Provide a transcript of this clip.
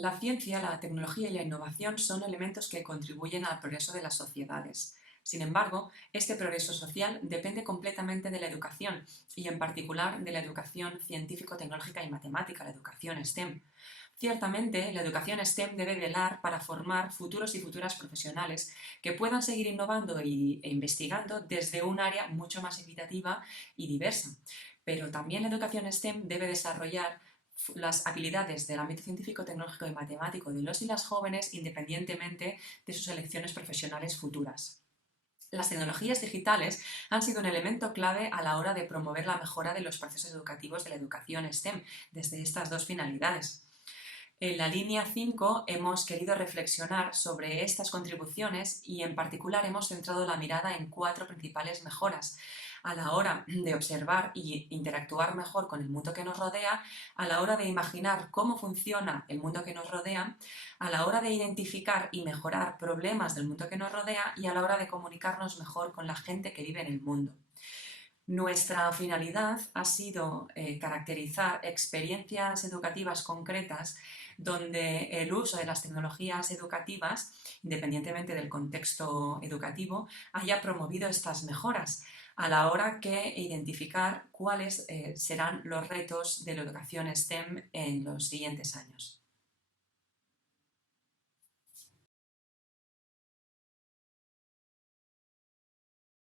La ciencia, la tecnología y la innovación son elementos que contribuyen al progreso de las sociedades. Sin embargo, este progreso social depende completamente de la educación y en particular de la educación científico-tecnológica y matemática, la educación STEM. Ciertamente, la educación STEM debe velar para formar futuros y futuras profesionales que puedan seguir innovando e investigando desde un área mucho más equitativa y diversa. Pero también la educación STEM debe desarrollar las habilidades del ámbito científico, tecnológico y matemático de los y las jóvenes independientemente de sus elecciones profesionales futuras. Las tecnologías digitales han sido un elemento clave a la hora de promover la mejora de los procesos educativos de la educación STEM desde estas dos finalidades. En la línea 5 hemos querido reflexionar sobre estas contribuciones y en particular hemos centrado la mirada en 4 principales mejoras a la hora de observar y interactuar mejor con el mundo que nos rodea, a la hora de imaginar cómo funciona el mundo que nos rodea, a la hora de identificar y mejorar problemas del mundo que nos rodea y a la hora de comunicarnos mejor con la gente que vive en el mundo. Nuestra finalidad ha sido caracterizar experiencias educativas concretas donde el uso de las tecnologías educativas, independientemente del contexto educativo, haya promovido estas mejoras a la hora que identificar cuáles serán los retos de la educación STEM en los siguientes años.